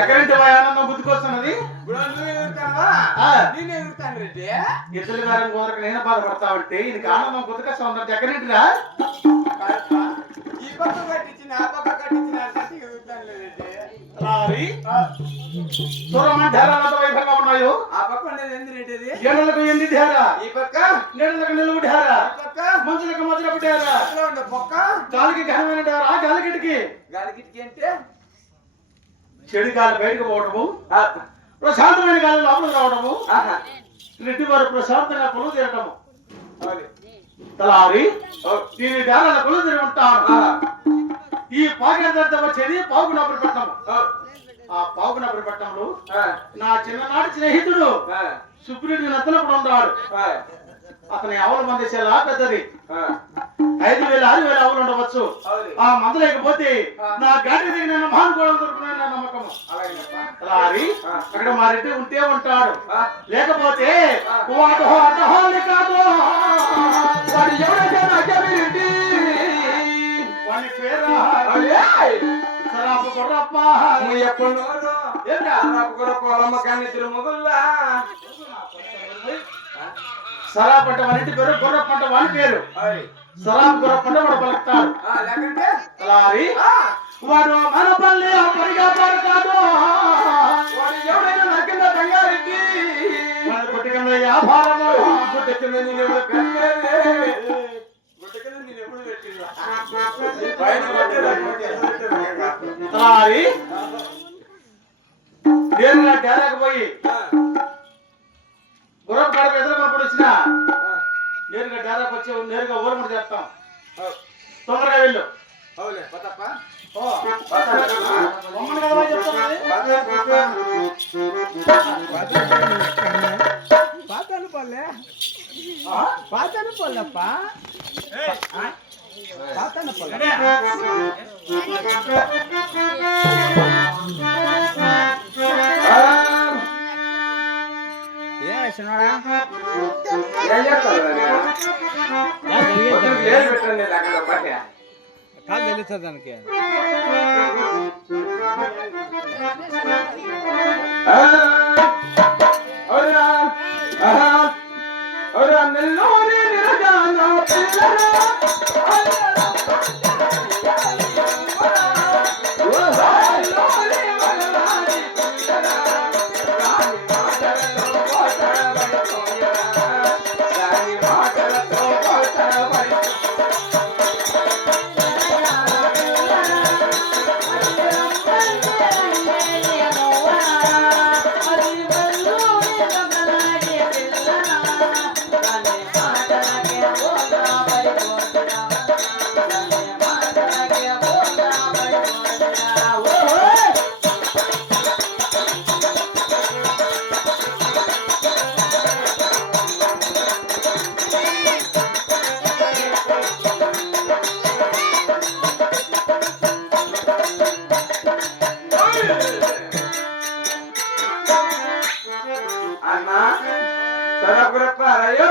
ఎక్కడంటే ఆనందం గుర్తుకొస్తున్నది. ఇద్దరు గారం కుదరక నేను బాధపడతావంటే ఇది ఆనందం గుర్తుకొస్తా ఉన్నది. ఎక్కడింటిరా ఈ పక్క కట్టించిన ఆ పక్క కట్టించిన వైభవంగా ఉన్నాయో ఆ పక్క ఉండేది ఎందుకు ఏళ్ళకు ఎన్ని ఢేరా ఈ పక్క నీళ్ళకు నిలువు ఢేరా పక్క మంచులకు మధ్యలో ఢేరా ఉండే పక్క గాలికి ఘనమైన ఢేరా గాలికిటికి గాలికిటికి అంటే చెడు గాలి బయటకు పోవటము ప్రశాంతమైన గాలి లోపలికి రావడము రెడ్డి వారు ప్రశాంతంగా కొలువు తీరటము తలారి దీని డాల కొలువు తీరి ఉంటాను. ఈ పాగినంత వచ్చేది పావుగునప్పుడు పట్టణము. ఆ పావుగునప్పుడు పట్టణంలో నా చిన్ననాటి స్నేహితుడు సుప్రీడు నత్తనప్పుడు ఉన్నాడు. అతని ఆవుల మంది చాలా పెద్దది. 5,000 6,000 ఆవులు ఉండవచ్చు. ఆ మంద లేకపోతే నా గాడి దిగిన మహాన్ కూడా దొరుకుతున్న నమ్మకం. అలాగే అక్కడ మా రెడ్డి ఉంటే ఉంటాడు, లేకపోతే వాడు వాడి పేరు సరాబ్ అంటే వాడి పేరు, గుర్రప్ప అంటే వాడి పేరు. సరాబ్ గుర్రప్ప అంటే వాడు పలుకుతాడు. అలాగే వాడు మన పల్లె పరిగా పడతాడు. వాడు ఎవరైనా నగ్గిన బంగారెడ్డి వాడు గుట్టికన్న వ్యాపారము గుట్టెక్కిన నేను ఎవరు పెట్టలేదు. గుట్టెక్కిన నేను ఎప్పుడు పెట్టింది అలాగే నేరుగా డేరాకపోయి గుర్రపు కడప ఎదురుకున్నప్పుడు వచ్చిన నేరుగా డేరాకు వచ్చి నేరుగా ఊరముడు చేస్తాం. తొందరగా వెళ్ళు. పాతాను పల్లె పాతాను పల్లెప్ప పాతాను పల్లె దానికి అన్నా సరపురప్ప రాయో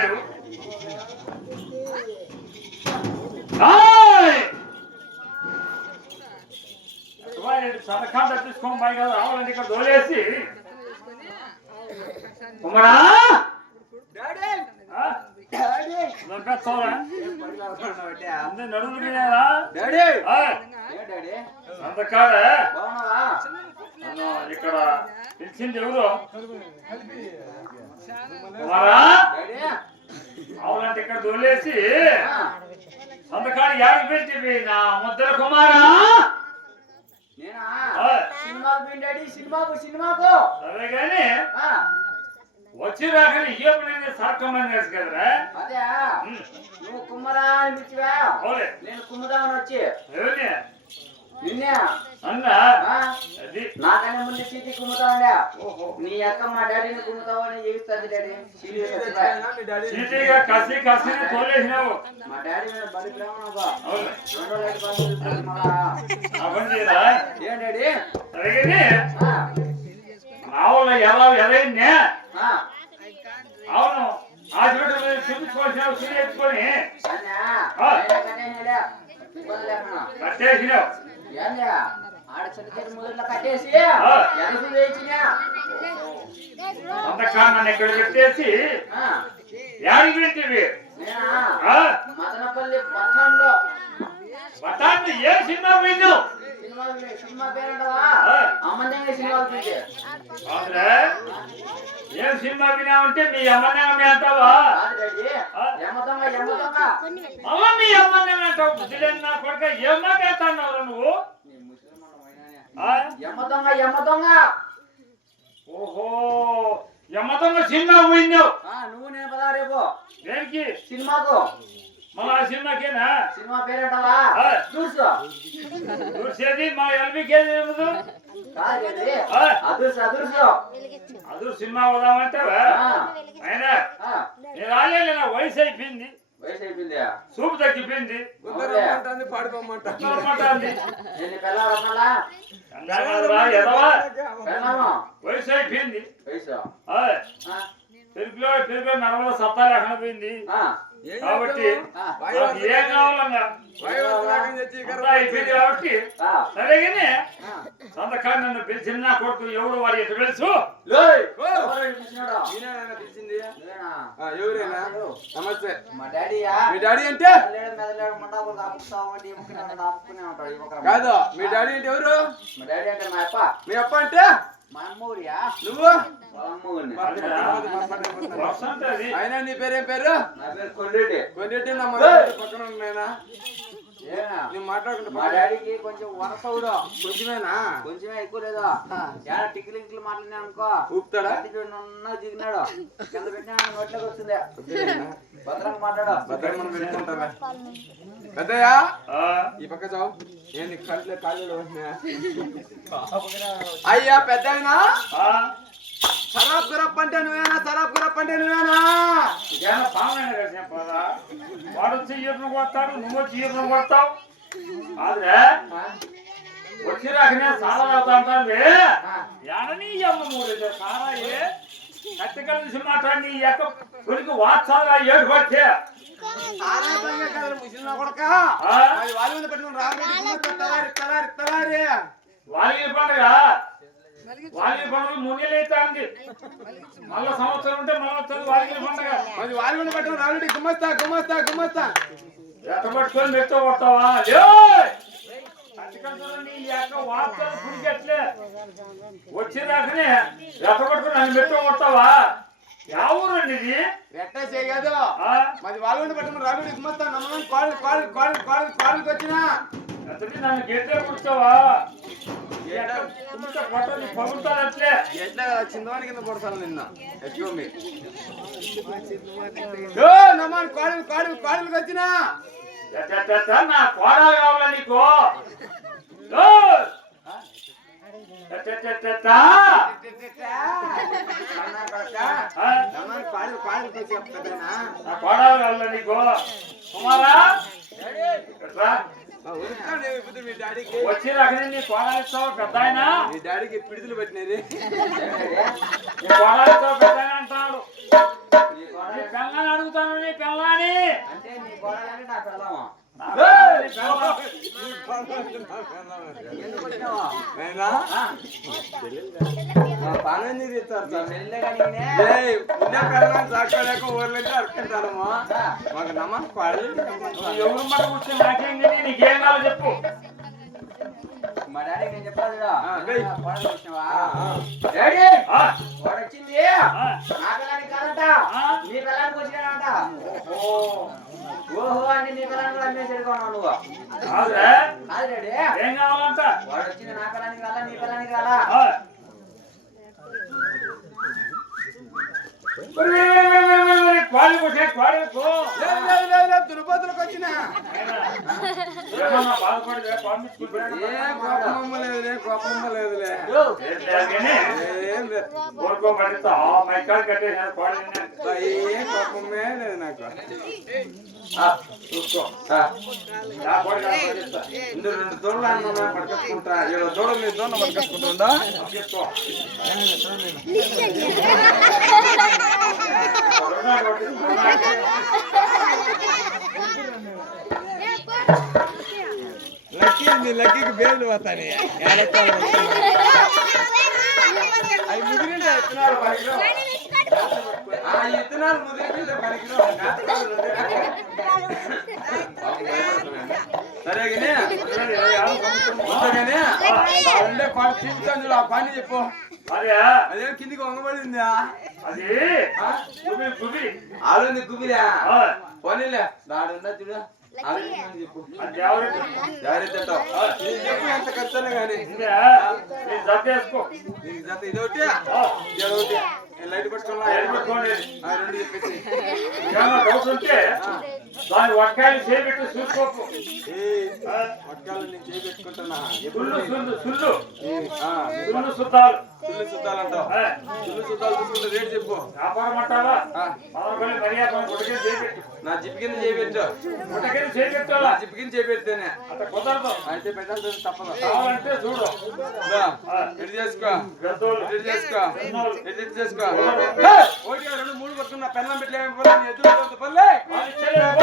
లేడు. ఆయ్! సదకా తప్పించుకోని పై కదా రావాలంటే ఇక్కడ దోలేసి కుమారా డాడీ ఆ? డాడీ దొరకచ్చావా? ఏం పడిపోతున్నావు అందరి నడుములు మీదేనా? డాడీ ఆయ్! ఏ డాడీ అంతకాడే బాగున్నావా అన్న ఇక్కడ పిలిచింది ఎవరు? కుమారా డాడీ అవునంటే ఇక్కడ దొల్లేసి ఆ, అంతకాడు యాడికి పెట్టి నా ముద్దల కుమారా నేనా ఆయ్! సినిమాకు పోయిన డాడీ సినిమాకు సరే గాని ఆ, వచ్చి రాకని ఇయ్యప్పుడు సాకమని తెలుసు కదరా. అదే నువ్వు కుమ్మరా అని పిలిచివా అవులే నేను కుమ్ముదామని వచ్చి ఎవరిని నిన్నే అన్నా ఆ, అది నాకన్నా ముందు చీటీ కుమ్ముతావండా ఓహో నీ అక్క మా డాడీని కుమ్ముతావని చెప్తుంది డాడీ చీటీగా కసి కసిని తోలేసినావు. మా డాడీ మీద బలి ప్రేమగా అవులే 2 లైట్ బంద్ మళ్ళా అవన్నీ చేయరా. ఏం డాడీ సరే గాని ఆ, నా వల్ల ఎలా ఎదైందే ఆ, అవును హాస్పిటల్ చూపించుకోవాల్సినావు చూపించుకొని అన్నా ఆ. నేను కట్టేయలే ఇబ్బంది లేకుండా కట్టేసినావు. ఏంది ఆడ చిన్న చిన్న ముద్రలో కట్టేసి ఆ. ఎనసి వేయించినా అంతకాలం నన్ను ఇక్కడ పెట్టేసి ఆ, యాడికి పెట్టివి? నేనా ఆ? మదనపల్లి బస్టాండ్లో బఠాన్ని ఏ సినిమా పోయినావు? సినిమా పేరుంటవా ఆ. అమ్మందంగా సినిమాలు చూసి అవునురా? ఏం సినిమా వినావంటే మీ అమ్మనే అంటావా? కాదు డాడీ ఆ. ఎమ్మదొంగ అమ్మ మీ అమ్మనే అంటావు. బుద్ధిలేని నా కొడుక ఏం మాట్లాడుతున్నావురా నువ్వు? నీ ముస్లిం అయినానే ఆ? ఎమ్మదొంగ ఓహో యమ్మదొంగ సినిమా పోయినావు. నువ్వు నేను పదా రేపు దేనికి? సినిమాకు మళ్ళా ఆ సినిమాకేనా? సినిమా పేరేంటవా ఆ. చూసు చూసేది మా ఎల్బీకేది ఏమదు? కాదు డాడీ ఆ? అదుర్సు అదు సినిమా పోదామంటావా? అయినా ఆ. నేను రాలేదు. నా వయసు అయిపోయింది, వయసు అయిపోయిందా చూపు తగ్గిపోయింది, పడిపోమంటుంది. నేను పెళ్ళాలమ్మలా ఎదవా పెళ్ళామా వయసు అయిపోయింది. వయసు ఆయ్! ఆ. పెరుగులో నడవలో సత్తా లేకుండా పోయింది. ఆ. కాబట్టి ఆ. నాకు ఏం కావాలన్నా అంతా అయిపోయింది. కాబట్టి ఆ. సరే కానీ ఆ. సంతకాన్ని నన్ను పిలిచిన నా కొడుకు ఎవడు వాడు ఎటు తెలుసు? లోయ్ ఎవరు పిలిచినాడు? నేనా? ఎవరైనా నమస్తే మా డాడీయా మీ డాడీ అంటే మెదలేడు మెదలేడు మండపం ఆపుతామంటే ఆపుకునే ఉంటాడు ఈ ఒకరు. కాదు మీ డాడీ అంటే ఎవరు మా డాడీ అంటే మా అప్ప మీ అప్ప అంటే మా అమ్మూరియా నువ్వు మా అమ్మూరిని వర్షం అంటే అది. అయినా నీ పేరేం పేరు నా పేరు కొండ్రెడ్డి కొన్నిటి నా పక్కన ఉన్నాయనా ఏనా? నేను మాట్లాడుకుంటా మా డాడీకి కొంచెం వరసవుడు కొంచెమేనా కొంచెమే ఎక్కువ లేదు చాలా టిక్కిలింకులు మాట్లాడినా అనుకో ఊపుతాడా దిగినాడు కింద పెట్టినా నోట్లోకి వస్తుంది భద్రంగా మాట్లాడు భద్రంగా మనం పెట్టుకుంటామే పెద్దయ్యా ఆ, ఈ పక్క చావు ఏంది కంట్లో కాళ్ళు అయ్యా పెద్దయినా ఆ, సరాబ్ గురప్ అంటే నువ్వేనా సరాబ్ గురప్ అంటే నువ్వేనా ఇదేమన్నా పాలైన కదా చెప్పరా? వాడు వచ్చి ఈతను కొడతాడు, నువ్వు వచ్చి ఈతను కొడతావు. అదే వచ్చి రాకనే సారా అవుతా అంటాను. ఎడని అమ్మ మూడు సారా కత్తి కలిసి మాట్లాడి నీ యొక్క కొడుకు వాత్సాలుగా ఏడు పడితే ముసలిన కొడక ఆ? అది వాళ్ళ మీద పెట్టుకుని రాబడి వాలిగి పండుగ వాలిగి పండుగ మున్నెలు అయితే అంది. మళ్ళా సంవత్సరం ఉంటే మళ్ళీ వస్తుంది వాలిగి పండుగ. అది వాళ్ళ మీద పెట్టుకుని రాబడి గుమ్మస్తా ఎట్ట పట్టుకొని మెత్త కొడతావా? ఏయ్! నీ యొక్క వార్తలు పుడికెట్లే వచ్చి రాకనే ఎట్ట పట్టుకొని నన్ను మెత్త కొడతావా? ఎవరండి ఇది? ఎట్లా చేయదు ఆ? మరి వాళ్ళ మీద పెట్టుకుని రాబడి గుమ్మస్తా నమ్మకం కాళ్ళకి వచ్చినా అతడి నన్ను గేట్లే పుడతావా? కొట్టని పగులుతాను అట్లే. ఎట్లా చిందవాని కింద పడతాను నిన్న ఎక్కువ నమ్మకం కాళ్ళకి వచ్చినా ఎట్ట నా కోడ కావాలా నీకు? నా కోడ కావాలా నీకు? కుమారా ఎట్రా మీ డాడీకి వచ్చి రాకనే నీ కోడ ఇస్తావు పెద్ద ఆయన. మీ డాడీకి పిడితులు పెట్టినది నీ కోడ ఇస్తావు పెద్ద ఆయన అంటాడు. నీ పిల్లని అడుగుతాను నీ పిల్లని అంటే నీ గొడవలని నా పిల్లమా ఏయ్! ఎందుకు వచ్చినావా నాయనా, నా పని తీస్తారు సార్. మెల్లగా నేనే ఏయ్, ఉన్న పిల్లల్ని సాకోలేక ఊర్లంటే అరుకుంటానమ్మా. మాకు నమ్మకం కాదు. నువ్వు ఎవరు మాట కూర్చొని నాకేం తెలియదు నీకేం కావాలో చెప్పు మా డాడీ నేను చెప్పాలి కదా వెయ్. గొడవలు వచ్చినావా ఆ. డాడీ ఆ, గొడవ వచ్చింది ఆ, నా పిల్లానికి కాదంట ఆ. నీ పిల్లానికి వచ్చినాడంట ఓ ఓహో అంటే నీ పిల్లాన్ని కూడా అమ్మేసి కొన్నావు నువ్వు కాదురా కాదు డాడీ ఏం కావాలంట వాడు వచ్చింది నా పిల్లానికి రాలా నీ పిల్లానికి రాలా ఆ. కోడి కొట్టే కోడకు లేదు, లేదు, లేదు, లేదు, దుర్బోతులకు వచ్చిన ఏమన్నా బాధపడితే పంపించుకుంటాడు ఏ కోపమ్మ లేదులే, కోపమ్మ లేదులే. ఏం లేదు. కోరుకోబడితే మైకాలు కట్టేసాను కోడి ఏ కోపమే లేదు నాకు. చూసుకో ఆ, నా కోడి కట్టేస్తా ఇందులో 2 దూడలు అన్నా పట్టుకొచ్చుకుంటా. ఏదో దూడ మీద దూడ పట్టుకొచ్చుకుంటుందా? తీసుకో నీ లక్కీకి బేలు పోతాని. అవి ముదిరిండే విత్తనాలు పనికిరావు. ఆ విత్తనాలు ముదిరిండే పనికిరావు. సరే కానీ ఉండే కొడ తీపుతాను ఆ పని చెప్పు. అదే అదేం కిందికి వంగబడిందా? అది గుబిలి గుబిలి ఆలుంది గుబిలా ఆ, పోనీలే దాడుందా చూడు. ఆలోచించమని చెప్పు. అది ఎవరికి జాగ్రత్త చెప్పు ఎంత ఖర్చున్నా కానీ. ఇంకా నీ జత వేసుకో నీకు జత ఇదొకటి ఆ, ఇదొకటి. లైట్ పట్టుకోవాలా? ఏం పెట్టుకోండి 2 చెప్పేసి. ఏమన్నా డౌట్ ఉంటే దాని వక్కాయలు చేపెట్టి చూసుకోకు ఆ, పట్టుకాలు నేను చేపెట్టుకుంటున్నా. సుల్లు సుల్లు సుల్లు ఆ, సుల్లు సుద్దాలు సుల్లు సుద్దాలంటావు. ఆ, సుల్లు సుద్దాలు చూసుకుంటే రేటు చెప్పు. వ్యాపారం అంటారా ఆ, పదకొండు మర్యాద గుడికి చేపెట్టు నా జిప్ కింద చేపెట్టు. గుడికి నా చేపెట్టాలా జిప్ కింద చేపెడితేనే అంత కుదరదు అయితే పెట్టాల్సి తప్పదు. కావాలంటే చూడు దా, ఎటు చేసుకో, గద్దోలు ఎటు చేసుకో, ఎన్నోళ్ళు. ఎటు చేసుకో. కుదరదు. ఒకటి 2 3 పట్టుకున్న పెన్నం పెట్టలేకపోతే ఎదురు పల్లె వాళ్ళు ఇచ్చేయలేవు.